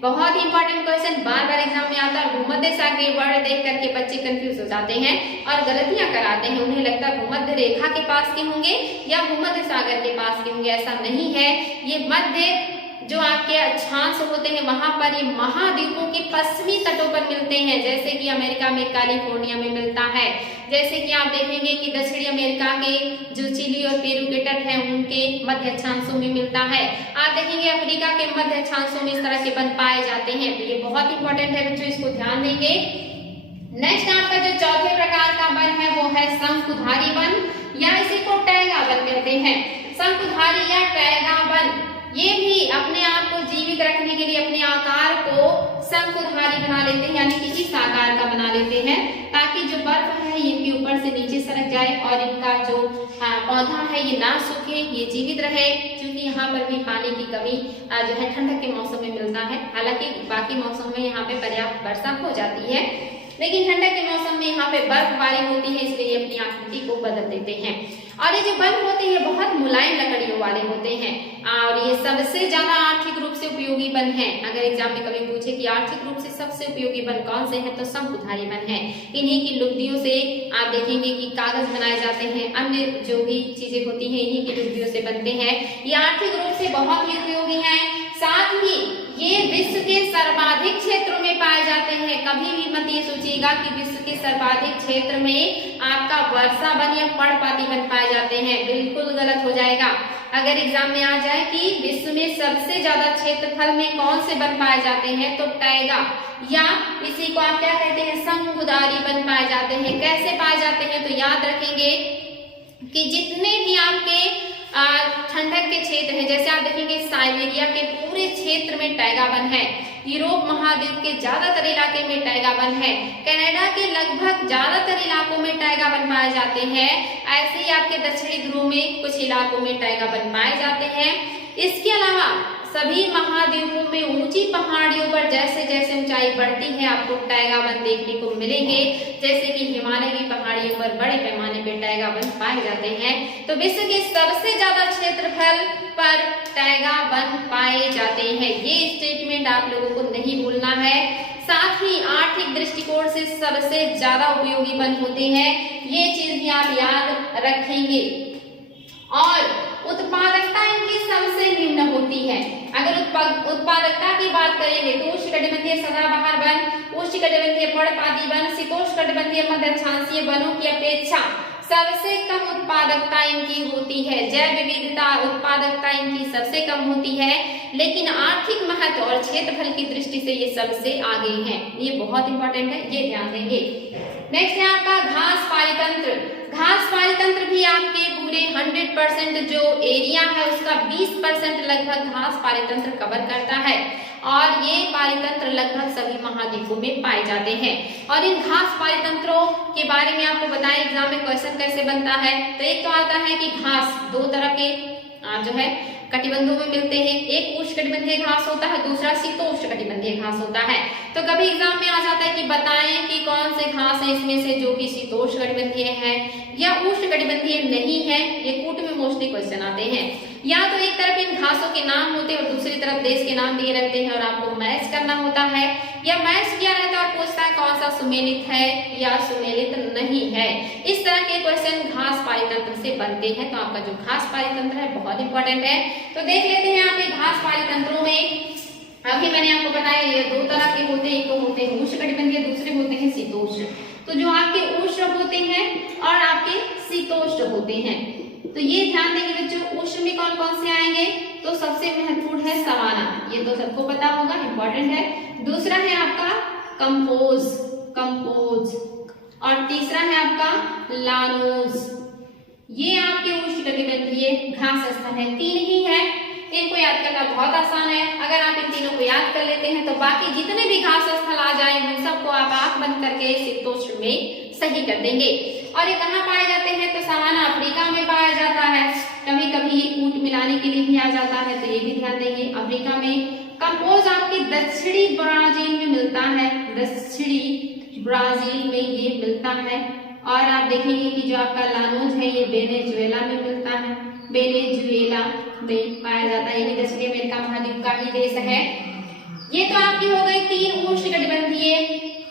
बहुत इंपॉर्टेंट क्वेश्चन, बार बार एग्जाम में आता है। भूमध्य सागरीय वर्ड देख करके बच्चे कंफ्यूज हो जाते हैं और गलतियां कराते हैं, उन्हें लगता है भूमध्य रेखा के पास के होंगे या भूमध्य सागर के पास के होंगे। ऐसा नहीं है, ये मध्य जो आपके अक्षांश होते हैं वहां पर ये महाद्वीपों के पश्चिमी तटों पर मिलते हैं, जैसे कि अमेरिका में कैलिफोर्निया में मिलता है, जैसे कि आप देखेंगे कि दक्षिणी अमेरिका के जो चिली और पेरू के तट हैं उनके मध्य अक्षांशों में मिलता है। आप देखेंगे अफ्रीका के मध्य अक्षांशों में इस तरह के वन पाए जाते हैं। तो ये बहुत इंपॉर्टेंट है बच्चों, इसको ध्यान देंगे। नेक्स्ट आपका जो चौथे प्रकार का वन है वो है शंकुधारी वन, या इसी को टैगा वन कहते हैं। शंकुधारी या टैगा वन ये भी अपने आप को जीवित रखने के लिए अपने आकार को शंकुधारी बना लेते हैं, यानी कि इस आकार का बना लेते हैं, ताकि जो बर्फ है ये इनके ऊपर से नीचे सरक जाए और इनका जो पौधा है ये ना सूखे, ये जीवित रहे, क्योंकि यहाँ पर भी पानी की कमी जो है ठंडक के मौसम में मिलता है। हालांकि बाकी मौसम में यहाँ पे पर्याप्त वर्षा हो जाती है, लेकिन ठंडक के मौसम में यहाँ पे बर्फबारी होती है, इसलिए ये अपनी आकृति को बदल देते हैं। और ये जो वन होते हैं बहुत मुलायम लकड़ियों वाले होते हैं, और ये सबसे ज्यादा आर्थिक रूप से उपयोगी वन है। अगर एग्जाम में कभी पूछे कि आर्थिक रूप से सबसे उपयोगी वन कौन से हैं, तो शंकुधारी वन है। इन्हीं की लुगदियों से आप देखेंगे कि कागज बनाए जाते हैं, अन्य जो भी चीजें होती हैं इन्हीं की लुगदियों से बनते हैं। ये आर्थिक रूप से बहुत ही उपयोगी है, साथ ही ये विश्व के सर्वाधिक क्षेत्रों में पाए जाते हैं। कभी भी मत ये सोचिएगा कि विश्व के सर्वाधिक क्षेत्र में आपका वर्षा वन या पर्णपाती वन पाए जाते हैं, बिल्कुल गलत हो जाएगा। अगर एग्जाम में आ जाए कि विश्व में सबसे ज्यादा क्षेत्रफल में कौन से वन पाए जाते हैं, तो टैगा या इसी को आप क्या कहते हैं, शंकुधारी वन पाए जाते हैं। कैसे पाए जाते हैं, तो याद रखेंगे कि जितने भी आपके ठंडक के क्षेत्र हैं, जैसे आप देखेंगे साइबेरिया के पूरे क्षेत्र में टैगा वन है, यूरोप महाद्वीप के ज्यादातर इलाके में टैगा वन है, कनाडा के लगभग ज्यादातर इलाकों में टैगा वन पाए जाते हैं। ऐसे ही आपके दक्षिणी ध्रुव में कुछ इलाकों में टैगा वन पाए जाते हैं। इसके अलावा सभी महाद्वीपों में ऊंची पहाड़ियों पर जैसे जैसे ऊंचाई बढ़ती है आपको टैगा वन देखने को मिलेंगे। जैसे कि हिमालय की पहाड़ियों पर बड़े पैमाने पर टैगा वन पाए जाते हैं। तो विश्व के सबसे ज्यादा क्षेत्रफल पर टैगा वन पाए जाते हैं। ये स्टेटमेंट आप लोगों को नहीं भूलना है। साथ ही आर्थिक दृष्टिकोण से सबसे ज्यादा उपयोगी वन होते हैं, ये चीज भी आप याद रखेंगे। और उत्पादकता इनकी सबसे निम्न होती है। अगर उत्पादकता की बात करेंगे तो उष्णकटिबंधीय सदाबहार वन, उष्णकटिबंधीय पर्णपाती वन, शीतोष्णकटिबंधीय मध्यछांसीय वनों की अपेक्षा सबसे कम उत्पादकता इनकी होती है। जैव विविधता उत्पादकता इनकी सबसे कम होती है, लेकिन आर्थिक महत्व और क्षेत्रफल की दृष्टि से ये सबसे आगे हैं। ये बहुत इंपॉर्टेंट है, ये ध्यान देंगे। नेक्स्ट है आपका घास पारितंत्र। घास पारितंत्र भी आपके पूरे 100% जो एरिया है उसका 20% लगभग घास पारितंत्र कवर करता है। और ये पारितंत्र लगभग सभी महाद्वीपों में पाए जाते हैं। और इन घास पारितंत्रों के बारे में आपको बताएं एग्जाम में क्वेश्चन कैसे बनता है। तो एक तो आता है कि घास दो तरह के जो है कटिबंधों में मिलते हैं। एक उष्णकटिबंधीय घास होता है, दूसरा शीतोष्णकटिबंधीय घास होता है। तो कभी एग्जाम में आ जाता है कि बताएं कि कौन से घास है इसमें से जो कि शीतोष्णकटिबंधीय है या उष्णकटिबंधीय नहीं है। ये कूट में मोस्टली क्वेश्चन आते हैं। या तो एक तरफ इन घासों के नाम होते हैं और दूसरी तरफ देश के नाम दिए रहते हैं और आपको मैच करना होता है, या मैच किया रहता है और पूछता है कौन सा सुमेलित है या सुमेलित नहीं है। इस तरह के क्वेश्चन घास पारितंत्र से बनते हैं। तो आपका जो घास पारितंत्र है बहुत इंपॉर्टेंट है। तो देख लेते हैं आप घास पारितंत्रों में। अभी मैंने आपको बताया ये दो तरह के होते हैं, एक तो होते हैं उष्णकटिबंधीय, दूसरे होते हैं शीतोष्ण। तो जो आपके उष्ण होते हैं और आपके शीतोष्ण होते हैं, तो ये ध्यान देंगे बच्चों। उष्ण में कौन कौन से आएंगे, तो सबसे महत्वपूर्ण है सवाना, ये तो सबको पता होगा, इंपॉर्टेंट है। दूसरा है आपका कंपोज और तीसरा है आपका लानोज। ये आपके उष्णकटिबंधीय घास स्थल है। तीन ही है, इनको याद करना बहुत आसान है। अगर आप इन तीनों को याद कर लेते हैं तो बाकी जितने भी घास स्थल आ जाए उन सबको आप आंख बंद करके शीतोष्ण में सही कर देंगे। और ये कहाँ पाए जाते हैं, तो सामान्य अफ्रीका में पाया जाता है। कभी कभी ये ऊंट मिलाने के लिए भी आ जाता है, तो ये भी ध्यान देंगे अफ्रीका में। कंपोज आपके दक्षिणी ब्राजील में मिलता है, दक्षिणी ब्राजील में ये मिलता है। और आप देखेंगे कि जो आपका लानोज है ये वेनेजुएला में मिलता है, वेनेजुएला में पाया जाता है। ये भी दक्षिणी अमेरिका महाद्वीप का ही देश है। ये तो आपकी हो गई तीन उष्णकटिबंधीय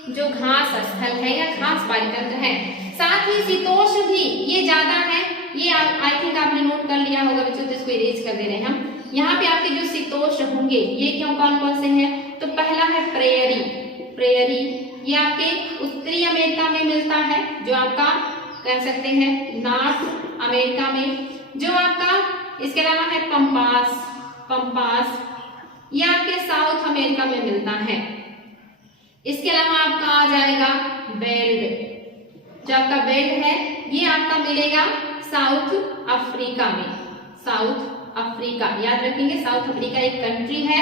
जो घास स्थल है या घास पारितंत्र है। साथ ही शीतोष्ण भी ये ज्यादा है, ये आप आई थिंक आपने नोट कर लिया होगा बच्चों, तो इसको इरेज कर दे रहे हैं हम। यहाँ पे आपके जो शीतोष्ण होंगे ये क्यों कौन कौन से हैं, तो पहला है प्रेयरी, ये आपके उत्तरी अमेरिका में मिलता है, जो आपका कह सकते हैं नॉर्थ अमेरिका में। जो आपका इसके अलावा है पंपास, ये आपके साउथ अमेरिका में मिलता है। इसके अलावा आपका आ जाएगा बेल्ट, जो आपका बेल्ट है ये आपका मिलेगा साउथ अफ्रीका में। साउथ अफ्रीका याद रखेंगे, साउथ अफ्रीका एक कंट्री है,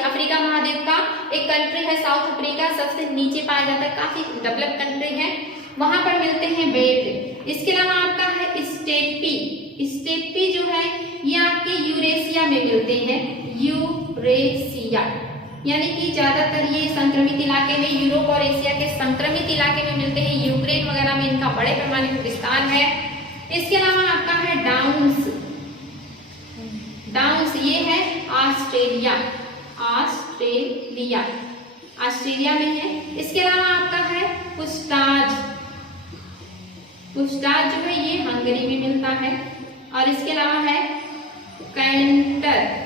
अफ्रीका महाद्वीप का एक कंट्री है साउथ अफ्रीका, सबसे नीचे पाया जाता है, काफी डेवलप कंट्री है, वहां पर मिलते हैं बेल्ट। इसके अलावा आपका है स्टेपी जो है ये आपके यूरेशिया में मिलते हैं, यूरेशिया यानी कि ज्यादातर ये संक्रमित इलाके में, यूरोप और एशिया के संक्रमित इलाके में मिलते हैं। यूक्रेन वगैरह में इनका बड़े पैमाने पर विस्तार है। इसके अलावा आपका है डाउन्स, ये है ऑस्ट्रेलिया में है। इसके अलावा आपका है पुस्टाज जो है ये हंगरी में मिलता है। और इसके अलावा है कैंटरबरी,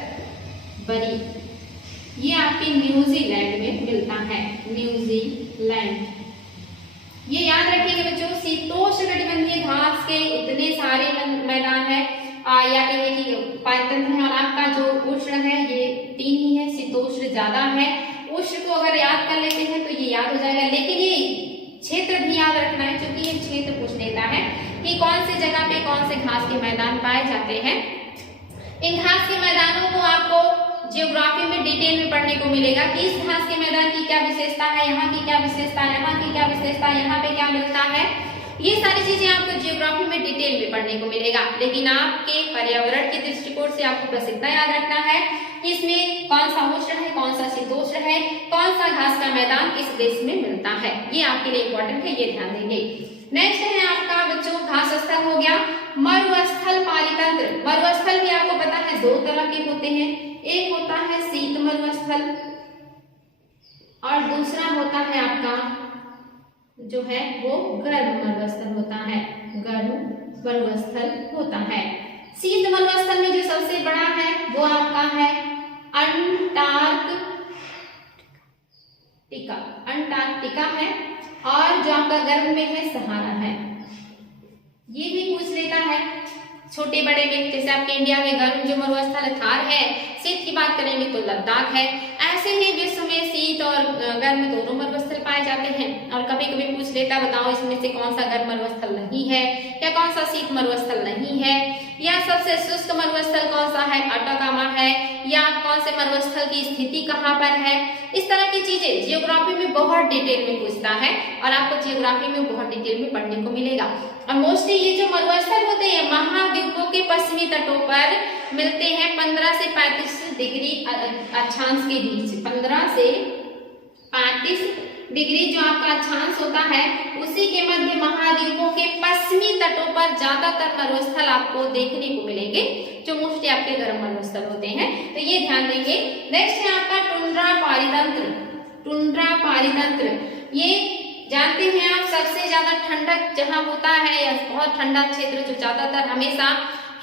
ये आपके न्यूजीलैंड में मिलता है, न्यूजीलैंड। ये याद रखिएगा बच्चों, शीतोष्णकटिबंधीय घास के इतने सारे मैदान है, या कहिए कि पारतंत्र है, और आपका जो उष्ण है ये 3 ही है, शीतोष्ण ज्यादा है। उष्ण को अगर याद कर लेते हैं तो ये याद हो जाएगा, लेकिन ये क्षेत्र भी याद रखना है, क्योंकि ये क्षेत्र पूछ लेता है कि कौन सी जगह पे कौन से घास के मैदान पाए जाते हैं। इन घास के मैदानों को आपको जियोग्राफी में डिटेल में पढ़ने को मिलेगा कि इस घास के मैदान की क्या विशेषता है, यहाँ की क्या विशेषता है, यहाँ की क्या विशेषता है, यहाँ पे क्या मिलता है। ये सारी चीजें आपको जियोग्राफी में डिटेल में पढ़ने को मिलेगा, लेकिन आपके पर्यावरण के दृष्टिकोण से आपको बस इतना याद रखना है कि इसमें कौन सा उष्ण है, कौन सा शीतोष्ण है, कौन सा घास का मैदान किस देश में मिलता है। ये आपके लिए इंपॉर्टेंट है, ये ध्यान देंगे। नेक्स्ट है आपका बच्चों घास स्थल हो गया, मरुस्थल पारितंत्र। मरुस्थल भी आपको पता है 2 तरह के होते हैं, एक होता है शीत मरुस्थल और दूसरा होता है आपका जो है वो गर्म मरुस्थल होता है, गर्म मरुस्थल होता है। शीत मरुस्थल में जो सबसे बड़ा है वो आपका है अंटार्कटिका है, और जो आपका गर्म में है सहारा है। ये भी पूछ लेता है छोटे बड़े में, जैसे आपके इंडिया में गर्म जो मरुस्थल थार है, शीत की बात करेंगे तो लद्दाख है। ऐसे ही विश्व में शीत और गर्म दोनों मरुस्थल पाए जाते हैं, और कभी कभी पूछ लेता बताओ इसमें से कौन सा गर्म मरुस्थल नहीं है, या कौन सा शीत मरुस्थल नहीं है, या सबसे शुष्क मरुस्थल कौन सा है, अटाकामा है, या कौन से मरुस्थल की स्थिति कहाँ पर है। इस तरह की चीजें जियोग्राफी में बहुत डिटेल में पूछता है, और आपको जियोग्राफी में बहुत डिटेल में पढ़ने को मिलेगा। और मोस्टली ये जो मरुस्थल होते हैं महाद्वीपों के पश्चिमी तटों पर मिलते हैं 15 से 35 डिग्री अक्षांश के बीच। 15 से 35 डिग्री जो आपका अक्षांश होता है, उसी के मध्य महाद्वीपों के पश्चिमी तटों पर ज्यादातर मरुस्थल आपको देखने को मिलेंगे, जो मोस्टली आपके गर्म मरुस्थल होते हैं, तो ये ध्यान देंगे। नेक्स्ट है आपका टुंड्रा पारितंत्र। टुंड्रा पारितंत्र ये जानते हैं आप, सबसे ज्यादा ठंडक जहां होता है, या बहुत ठंडा क्षेत्र जो ज्यादातर हमेशा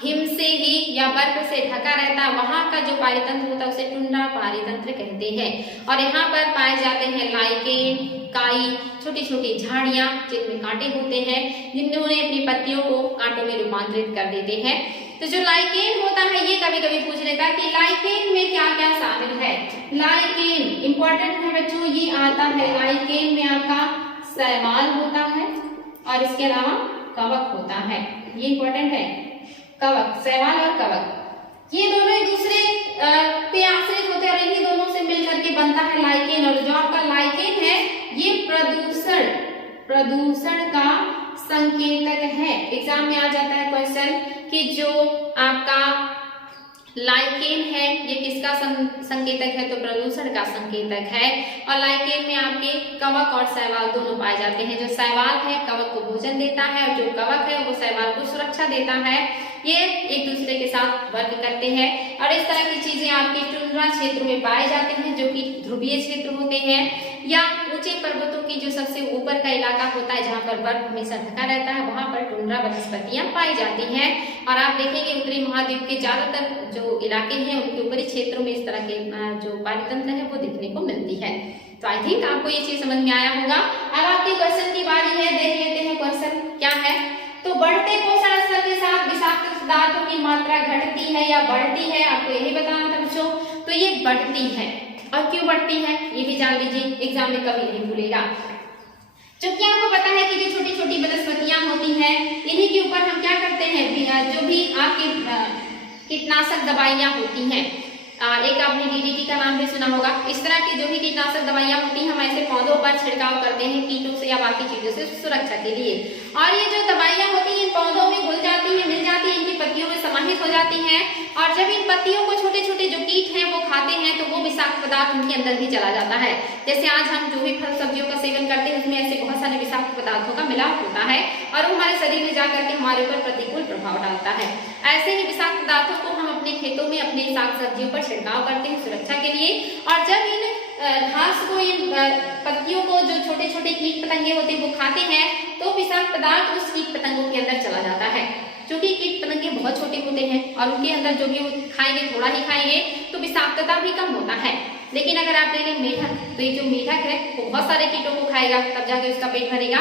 हिम से ही या बर्फ से ढका रहता है, वहां का जो पारितंत्र होता है उसे टुंड्रा पारितंत्र कहते हैं। और यहाँ पर पाए जाते हैं लाइकेन, काई, छोटी छोटी झाड़ियां जिनमें कांटे होते हैं, जिन्होंने अपनी पत्तियों को कांटों में रूपांतरित कर देते हैं। तो जो लाइकेन होता है ये कभी कभी पूछ लेता है कि लाइकेन में क्या क्या शामिल है। लाइकेन इंपॉर्टेंट है बच्चों, ये आता है लाइकेन में आपका शैवाल होता है, और इसके अलावा कवक होता है। ये इंपॉर्टेंट है, कवक, शैवाल और कवक, ये दोनों एक दूसरे पे आश्रित होते हैं, और इन्हीं दोनों से मिलकर के बनता है लाइकेन। और जो आपका लाइकेन है ये प्रदूषण का संकेतक है। एग्जाम में आ जाता है क्वेश्चन कि जो आपका लाइकेन है ये किसका संकेतक है, तो प्रदूषण का संकेतक है। और लाइकेन में आपके कवक और शैवाल दोनों पाए जाते हैं। जो शैवाल है कवक को भोजन देता है, और जो कवक है वो शैवाल को सुरक्षा देता है। ये एक दूसरे के साथ वर्क करते हैं, और इस तरह की चीजें आपके टुंड्रा क्षेत्र में पाए जाते हैं, जो कि ध्रुवीय क्षेत्र होते हैं, या ऊंचे पर्वतों की जो सबसे ऊपर का इलाका होता है जहाँ पर बर्फ हमेशा ढका रहता है, वहां पर टुंड्रा वनस्पतियां पाई जाती हैं। और आप देखेंगे उत्तरी महाद्वीप के ज्यादातर जो इलाके हैं उनके ऊपरी क्षेत्रों में इस तरह के जो पारितंत्र है वो देखने को मिलती है। तो आई थिंक आपको ये चीज समझ में आया होगा। अब आपके क्वेश्चन की बारी है, देख लेते हैं क्वेश्चन क्या है। तो बढ़ते पोषण स्तर के साथ विषाक्त पदार्थों की मात्रा घटती है या बढ़ती है, आपको यही बताना था बच्चों। तो ये बढ़ती है, और क्यों बढ़ती है ये भी जान लीजिए, एग्जाम में कभी नहीं भूलेगा। क्योंकि आपको पता है कि जो छोटी छोटी वनस्पतियां होती हैं इन्हीं के ऊपर हम क्या करते हैं, जो भी आपके कीटनाशक दवाइयां होती हैं, एक आपने डीडीटी का नाम भी सुना होगा। इस तरह की जो भी कीटनाशक दवाइयां होती हैं हम ऐसे पौधों पर छिड़काव करते हैं कीटों से या बाकी चीजों से सुरक्षा के लिए। और ये जो दवाइयां होती हैं इन पौधों में घुल जाती हैं, मिल जाती हैं, इनकी पत्तियों में समाहित हो जाती हैं, और जब इन पत्तियों को छोटे छोटे जो कीट हैं वो खाते हैं तो वो विषाक्त पदार्थ उनके अंदर भी चला जाता है। जैसे आज हम जो भी फल सब्जियों का सेवन करते हैं उसमें ऐसे बहुत सारे विषाक्त पदार्थों का मिलाप होता है, और वो हमारे शरीर में जाकर के हमारे ऊपर प्रतिकूल प्रभाव डालता है। ऐसे ही विषाक्त पदार्थों को हम अपने खेतों में अपने साग सब्जियों पर छिड़काव करते हैं सुरक्षा के लिए। और जब इन घास को, इन पत्तियों को जो छोटे छोटे कीट पतंगे होते हैं वो खाते हैं तो विषाक्त पदार्थ उस कीट पतंगों के अंदर चला जाता है। क्योंकि कीट पतंगे बहुत छोटे होते हैं और उनके अंदर जो भी वो खाएंगे थोड़ा ही खाएंगे तो विषाक्तता भी कम होता है। लेकिन अगर आप ले लें मेढक, तो ये जो मेढक है वो बहुत सारे कीटों को खाएगा तब जाके उसका पेट भरेगा।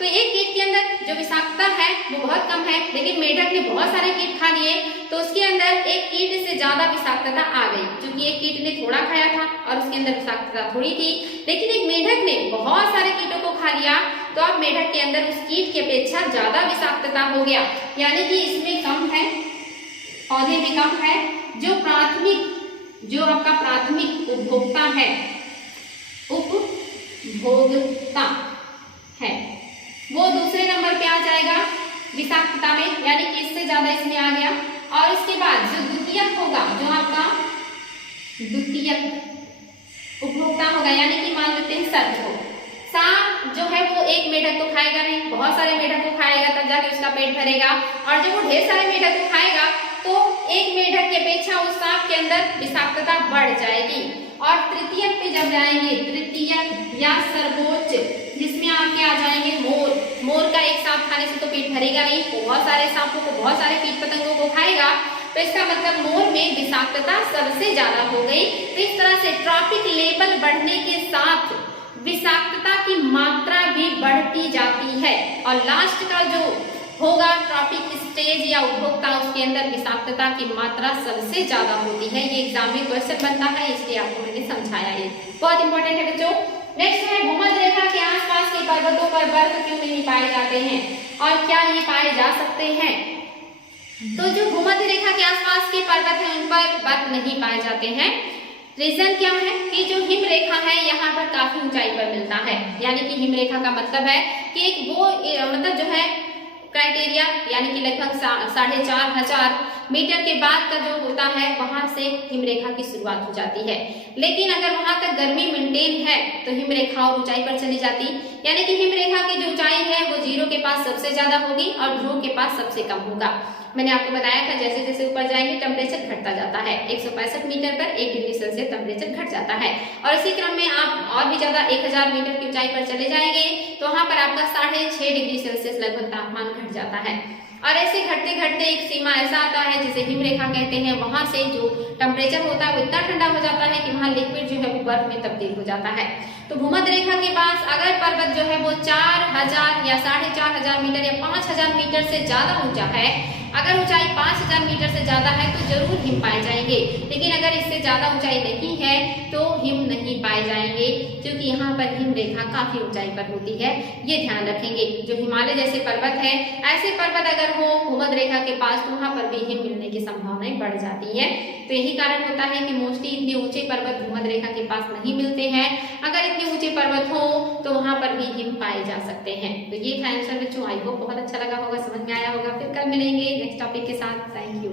तो एक कीट के अंदर जो विषाक्तता है वो बहुत कम है, लेकिन मेढक ने बहुत सारे कीट खा लिए तो उसके अंदर एक कीट से ज्यादा विषाक्तता आ गई। क्योंकि एक कीट ने थोड़ा खाया था और उसके अंदर विषाक्तता थोड़ी थी, लेकिन एक मेढक ने बहुत सारे कीटों को खा लिया तो अब मेढक के अंदर उस कीट की अपेक्षा ज्यादा विषाक्तता हो गया। यानी कि इसमें कम है, पौधे में कम है। जो आपका प्राथमिक उपभोक्ता है, उपभोक्ता है, वो दूसरे नंबर पे आ जाएगा विषाक्तता में, यानी कि इससे ज्यादा इसमें आ गया। और इसके बाद जो द्वितीयक होगा, जो आपका द्वितीयक उपभोक्ता होगा, यानी कि मान लेते हैं सर्प को। सांप जो है वो एक मेढक तो खाएगा नहीं, बहुत सारे मेढक को खाएगा तब जाके उसका पेट भरेगा। और जब वो ढेर सारे मेढक को खाएगा तो एक मेढक की अपेक्षा उस सांप के अंदर विषाक्तता बढ़ जाएगी। और तृतीयक पे जब जाएंगे, तृतीयक या सर्वोच्च, जिसमें आपके आ जाएंगे मोर। मोर का एक सांप खाने से तो पेट भरेगा नहीं, बहुत सारे सांपों को, बहुत सारे कीट पतंगों को खाएगा, तो इसका मतलब मोर में विषाक्तता सबसे ज्यादा हो गई। तो इस तरह से ट्रॉपिक लेवल बढ़ने के साथ विषाक्तता की मात्रा भी बढ़ती जाती है। और लास्ट का जो होगा ट्रॉपिक स्टेज या उपभोक्ता, उसके अंदर विषाक्तता की मात्रा सबसे ज्यादा होती है। ये एग्जाम में क्वेश्चन बनता है, इसलिए आपको मैंने समझाया, ये बहुत इंपॉर्टेंट है बच्चों। नेक्स्ट है भूमध्य रेखा के आसपास के पर्वतों पर बर्फ क्यों नहीं पाए जाते हैं और क्या ये पाए जा सकते हैं। तो जो भूमध्य रेखा के आसपास के पर्वत हैं उन पर बर्फ नहीं पाए जाते हैं। रीजन क्या है कि जो हिम रेखा है यहाँ पर काफी ऊंचाई पर मिलता है। यानी कि हिम रेखा का मतलब है कि एक वो मतलब जो है क्राइटेरिया, यानी कि लगभग 4,500 मीटर के बाद का जो होता है वहां से हिम रेखा की शुरुआत हो जाती है। लेकिन अगर वहां तक गर्मी मेंटेन है तो हिम रेखा और ऊंचाई पर चली जाती, यानी कि हिम रेखा की जो ऊंचाई है वो 0 के पास सबसे ज्यादा होगी और ध्रुव के पास सबसे कम होगा। मैंने आपको बताया था जैसे जैसे ऊपर जाएंगे टेम्परेचर घटता जाता है। 165 मीटर पर 1 डिग्री सेल्सियस टेम्परेचर घट जाता है। और इसी क्रम में आप और भी ज्यादा 1000 मीटर की ऊंचाई पर चले जाएंगे तो वहां पर आपका 6.5 डिग्री सेल्सियस लगभग तापमान घट जाता है। और ऐसे घटते घटते एक सीमा ऐसा आता है जिसे हिम रेखा कहते हैं, वहां से जो टेम्परेचर होता है वो इतना ठंडा हो जाता है कि वहां लिक्विड जो है वो बर्फ में तब्दील हो जाता है। तो भूमध्य रेखा के पास अगर पर्वत जो है वो 4000 या 4500 मीटर या 5000 मीटर से ज्यादा ऊंचा है, अगर ऊंचाई 5000 मीटर से ज्यादा है तो जरूर हिम पाए जाएंगे। लेकिन अगर इससे ज्यादा ऊंचाई नहीं है तो हिम नहीं पाए जाएंगे, क्योंकि यहाँ पर हिम रेखा काफी ऊंचाई पर होती है। ये ध्यान रखेंगे। जो हिमालय जैसे पर्वत है, ऐसे पर्वत अगर हो भूमध्य रेखा के पास तो वहां पर भी हिम मिलने की संभावनाएं बढ़ जाती है। तो यही कारण होता है कि मोस्टली इतने ऊंचे पर्वत भूमध्य रेखा के पास नहीं मिलते हैं। अगर इतने ऊंचे पर्वत हो तो वहां पर भी हिम पाए जा सकते हैं। तो ये था आंसर बच्चों। आई होप बहुत अच्छा लगा होगा, समझ में आया होगा। फिर कल मिलेंगे नेक्स्ट टॉपिक के साथ। Thank you.